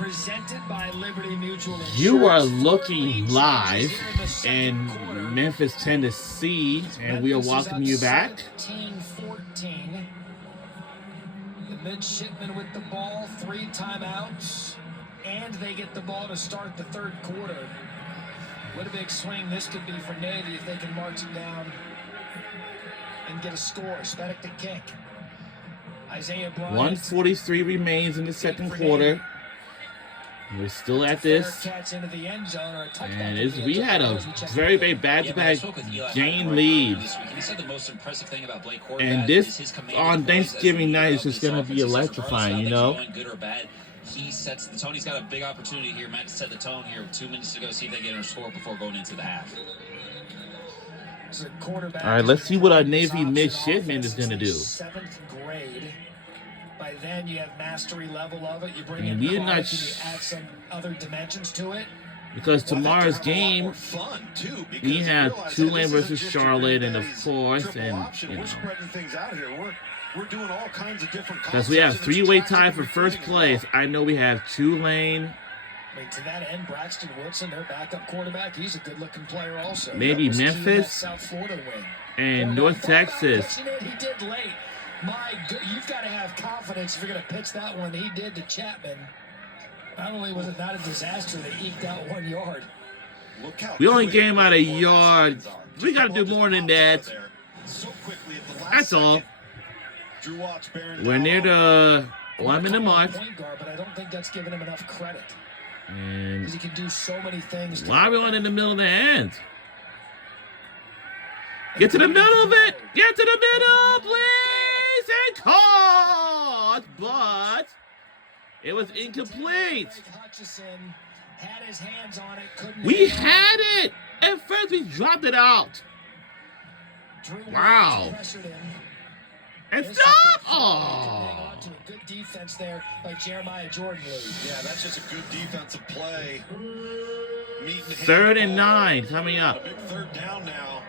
Presented by Liberty Mutual Insurance. You are looking live in Memphis, Tennessee, and we are welcoming you back. 17-14. The midshipmen with the ball, 3 timeouts, and they get the ball to start the third quarter. What a big swing this could be for Navy if they can march it down and get a score. Spedic to kick. Isaiah Bryant. 1:43 remains in the second quarter. We're still at this, and we had a very big back-to-back game leads. And this on Thanksgiving night is just going to be electrifying, you know? Good or bad, he sets the tone. He's got a big opportunity here, Matt, to set the tone here. 2 minutes to go, see if they get a score before going into the half. All right, let's see what our Navy midshipman is going to do. 7th grade. By then, you have mastery level of it. You bring in we're quality, not you add some other dimensions to it. Because tomorrow's game, we have Tulane versus Charlotte in the fourth, and you know, we're doing all kinds of different. Because we have 3-way tie for first place. I know we have Tulane. I mean, to that end, Braxton Woodson, their backup quarterback, he's a good-looking player also. Maybe Memphis South Florida win. and North Texas. He did late. My good, you've got to have confidence if you're going to pitch that one he did to Chapman. Not only was it not a disaster, they eked out 1 yard. We only gave him out a yard. We got to do more than that. That's all. We're near the 1 minute mark. But I don't think that's giving him enough credit. And because he can do so many things. why are we on in the middle of the end? Get to the middle of it! Get to the middle, please! And caught! But it was incomplete. Had his hands on it, couldn't we had it! At first we dropped it out. Wow. And stop! Oh! Good defense there by Jeremiah Jordan. Yeah, that's just a good defensive play. 3rd and 9 coming up. A big 3rd down now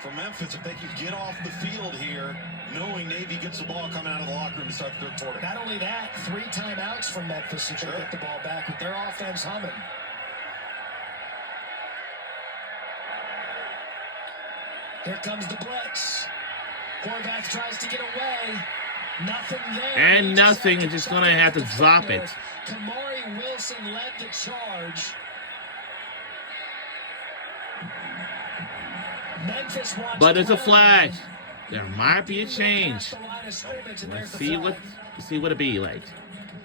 for Memphis. If they can get off the field here, knowing Navy gets the ball coming out of the locker room to start the 3rd quarter. Not only that, 3 timeouts from Memphis to get the ball back with their offense humming. Here comes the blitz. Horvath tries to get away. Nothing there. And nothing. It's just going to have to drop it. Kamari Wilson led the charge. Memphis wants but there's a flag. There might be a change. Let's see what it be like.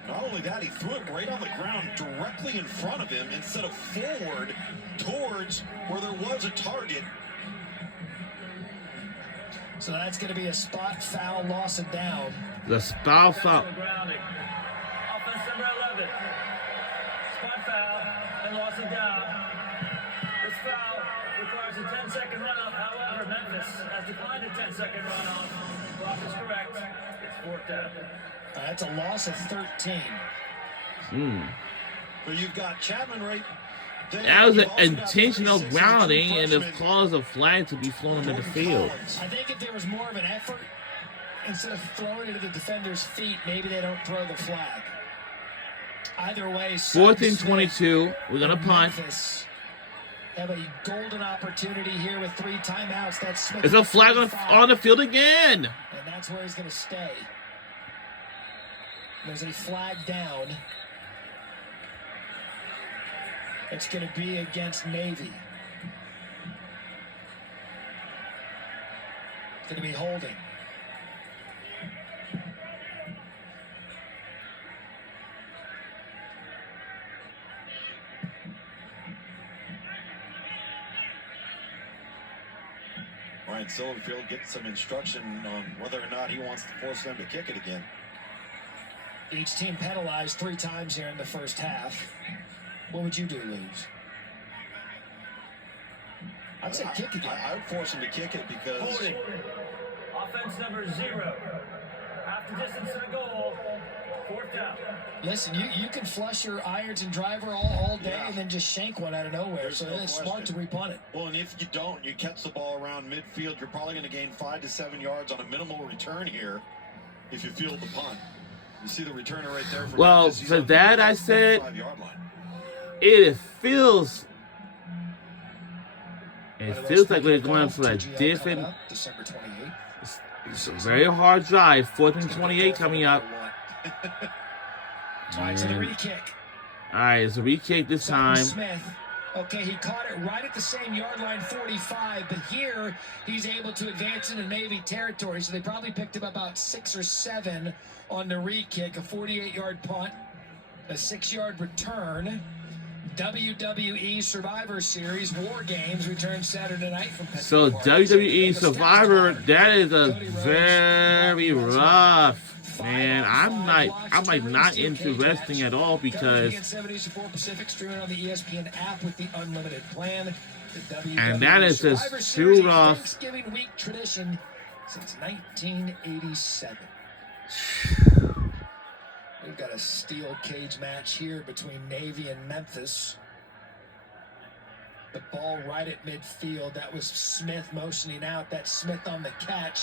Not only that, he threw it right on the ground directly in front of him instead of forward towards where there was a target. So that's going to be a spot foul, loss of down. The spot foul. Offense number 11. Spot foul and loss of down. This foul requires a 10-second runoff. However, Memphis has declined a 10-second runoff. Block is correct. It's 4th down. That's a loss of 13. So you've got Chapman right. That was an intentional grounding and it caused a flag to be flown into the field. I think if there was more of an effort, instead of throwing it at the defender's feet, maybe they don't throw the flag. Either way, 4th and 22. We're going to punt. Have a golden opportunity here with 3 timeouts. That's Smith. There's a flag on the field again. And that's where he's going to stay. There's a flag down. It's going to be against Navy. It's going to be holding. Ryan Silverfield gets some instruction on whether or not he wants to force them to kick it again. Each team penalized 3 times here in the first half. What would you do, Luz? I'd say kick again. I would force him to kick it because... Holding. Offense number 0. Half the distance to the goal. 4th down. Listen, you can flush your irons and driver all day and then just shank one out of nowhere. So it's smart to repunt it. Well, and if you don't, you catch the ball around midfield, you're probably going to gain 5 to 7 yards on a minimal return here if you field the punt. You see the returner right there. Well, Memphis. He's for on that, the I said 25-yard line. it feels like we're Kickoff, going for a TGI different. coming up, December 28th. It's a very hard drive. 4th and 28 coming up. Trying to the And- re-kick. All right, it's a re-kick this Sutton time. Smith. Okay, he caught it right at the same yard line, 45, but here he's able to advance into Navy territory, so they probably picked him about 6 or 7 on the re-kick, a 48-yard punt, a 6-yard return. WWE Survivor Series War Games return Saturday night from Petco So Park. WWE So the stats Survivor, card, that is a Cody Rhodes, very rough. Man, I'm 5-on-5 like blocks, not steel into cage wrestling match. at all because, WPN 74 Pacific streaming on the ESPN app with the unlimited plan. The WWE and that is just Survivor shoot Series, a off. Thanksgiving week tradition since 1987. We've got a steel cage match here between Navy and Memphis. The ball right at midfield. That was Smith motioning out. That's Smith on the catch.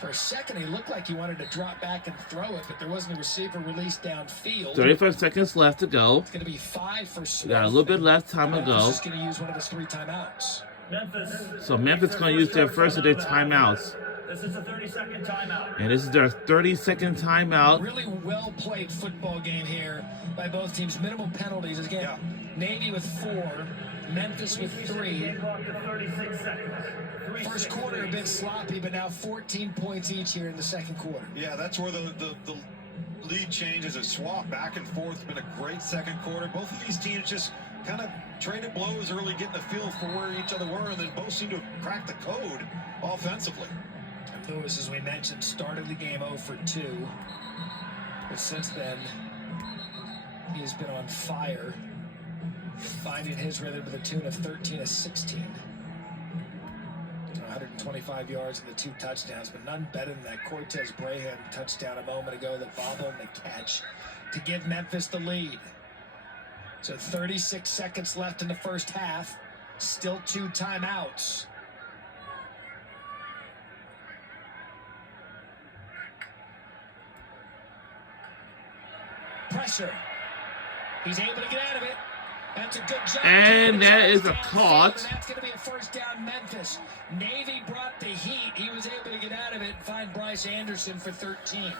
For a second, he looked like he wanted to drop back and throw it, but there wasn't a receiver released downfield. 35 seconds left to go. It's going to be 5 for Smith. We got a little bit less time to Memphis go. is going to use one of his 3 timeouts. Memphis. So Memphis going to use their first of their timeouts. This is a 30-second timeout. And this is their 30-second timeout. Really well played football game here by both teams. Minimal penalties. Again, Yeah. Navy with 4, Memphis with 3. Game clock to 36 seconds. First quarter a bit sloppy, but now 14 points each here in the second quarter. Yeah, that's where the lead changes. A swap back and forth. It's been a great second quarter. Both of these teams just kind of traded blows early, getting a feel for where each other were, and then both seem to have cracked the code offensively. And Lewis, as we mentioned, started the game 0 for 2. But since then, he has been on fire, finding his rhythm to the tune of 13 of 16. 125 yards and the 2 touchdowns, but none better than that Cortez Braham touchdown a moment ago that bobbled on the catch to give Memphis the lead. So 36 seconds left in the first half. Still 2 timeouts. Pressure. He's able to get out of it. That's a good job. And that is a caught. And that's going to be a first down, Memphis. Navy brought the heat. He was able to get out of it and find Bryce Anderson for 13.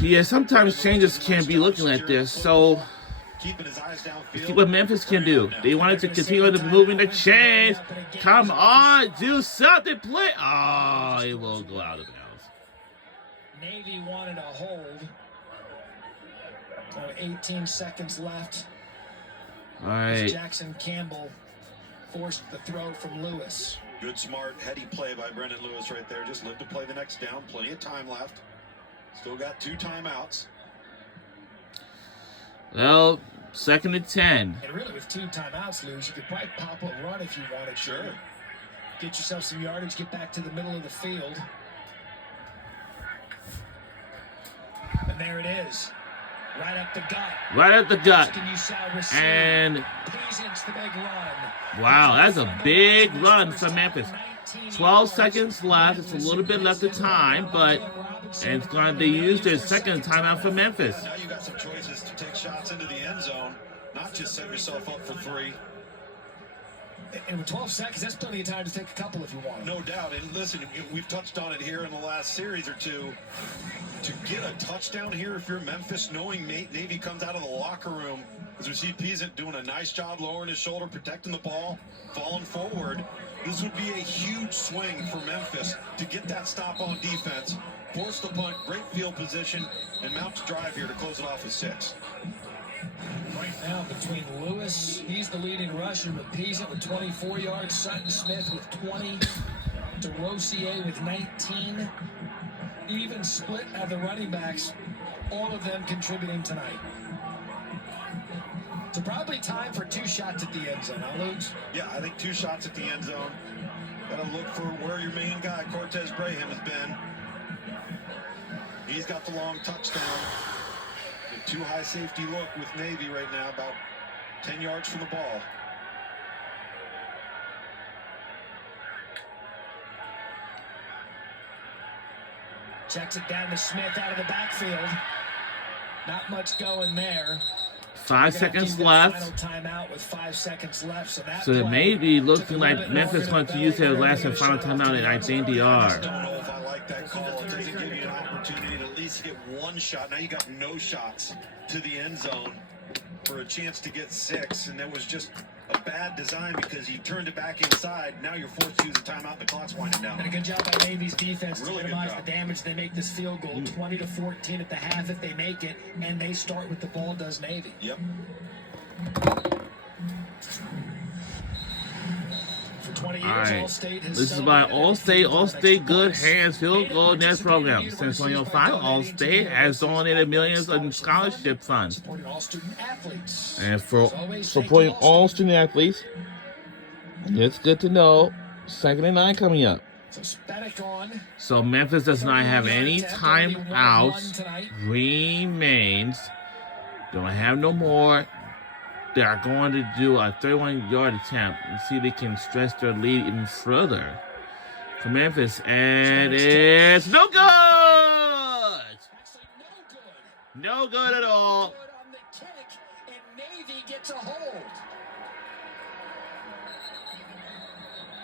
Yeah, sometimes changes can't be looking like this. So Keeping his eyes downfield. let's see what Memphis can do. They wanted to continue to moving the chains. Come on, do something. Play. Oh, it will go out of bounds. Navy wanted a hold. 18 seconds left. All right. Jackson Campbell forced the throw from Lewis. Good, smart, heady play by Brendan Lewis right there. Just lived to play the next down. Plenty of time left. Still got 2 timeouts. Well, 2nd and 10. And really, with 2 timeouts, Lewis, you could probably pop a run if you wanted to. Sure. Get yourself some yardage, get back to the middle of the field. And there it is. Right up the gut. Right at the gut. Austin, you shall receive. And Peasant's the big run. wow, that's a big run for Memphis. 12 seconds left. It's a little bit left of time, but and it's going to use their second timeout for Memphis. Now you got some choices to take shots into the end zone, not just set yourself up for 3. And with 12 seconds, that's plenty of time to take a couple if you want. No doubt. And listen, we've touched on it here in the last series or 2. To get a touchdown here, if you're Memphis, knowing Navy comes out of the locker room, as we see Peasant doing a nice job lowering his shoulder, protecting the ball, falling forward, this would be a huge swing for Memphis to get that stop on defense, force the punt, great field position, and mount to drive here to close it off with 6. Right now, between Lewis, he's the leading rusher, but Peasant with 24 yards, Sutton Smith with 20, DeRosier with 19. Even split of the running backs, all of them contributing tonight. So probably time for 2 shots at the end zone, huh, Luke? Yeah, I think 2 shots at the end zone. Got to look for where your main guy, Cortez Braham, has been. He's got the long touchdown. The 2 high safety look with Navy right now, about 10 yards from the ball. Checks it down to Smith out of the backfield. Not much going there. 5 seconds left. Final timeout with 5 seconds left. So it may be took looking a like little bit Memphis longer going to to use their develop. last and final timeout, and I think they I are. just don't know if I like that call. It doesn't give you an opportunity to at least get one shot. Now you got no shots to the end zone for a chance to get 6, and that was just a bad design because you turned it back inside. Now you're forced to use a timeout. The clock's winding down. And a good job by Navy's defense to Really good minimize job. the damage. They make this field goal 20-14 at the half if they make it, and they start with the ball. Does Navy? Yep. For 20 years, All right. Allstate has This is by celebrated Allstate Good Hands Field Goal Nets Program. Since on your final, Allstate has donated millions in scholarship funds. supporting all student athletes. And for As always, supporting thank you, all student athletes, it's good to know. 2nd and 9 coming up. So Spanik on. So Memphis does not have any timeouts. Tonight. Remains. Don't have no more. They are going to do a 31-yard attempt and see if they can stretch their lead even further for Memphis. And it's no good! Actually, no good. No good at all. Good on the kick, and Navy gets a hold.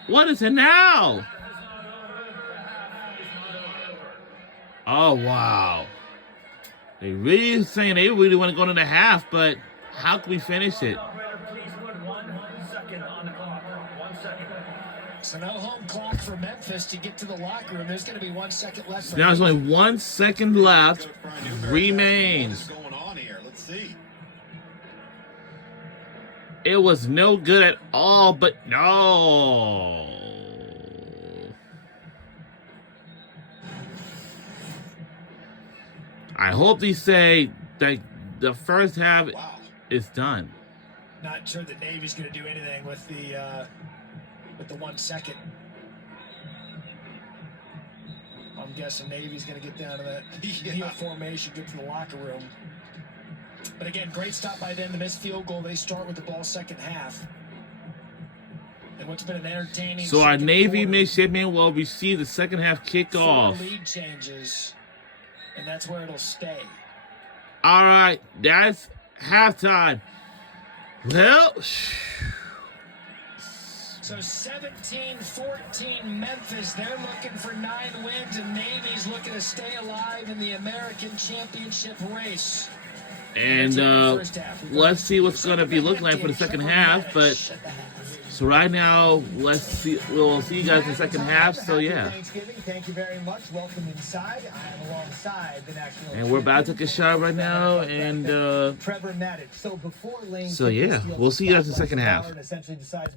What is it now? Oh, wow. They really saying they really want to go into the half, but how can we finish it? Operator, please put 1 second on the clock. 1 second. So no home clock for Memphis to get to the locker room. There's going to be 1 second left. For Now there's Navy. only 1 second left. Remains. What is going on here? Let's see. It was no good at all, but no. I hope they say that the first half Wow. is done. Not sure that Navy's going to do anything with the 1 second. I'm guessing Navy's going to get down to that heel formation, get to the locker room. But again, great stop by them. The missed field goal. They start with the ball second half. And what's been an entertaining. So our second Navy quarter, midshipmen will receive the second half 4 kickoff. lead changes, and that's where it'll stay. All right, that's halftime. Well, So 17-14 Memphis. They're looking for 9 wins, and Navy's looking to stay alive in the American Championship race. and let's see what's going to be looking like for the second half. But so right now, let's see. We'll see you guys in the second half. So yeah. Thanksgiving. Thank you very much. Welcome inside. I am alongside the national. And we're about to take a shot right now, and Trevor Maddox. So before laying so yeah, we'll see you guys in the second half. Essentially decides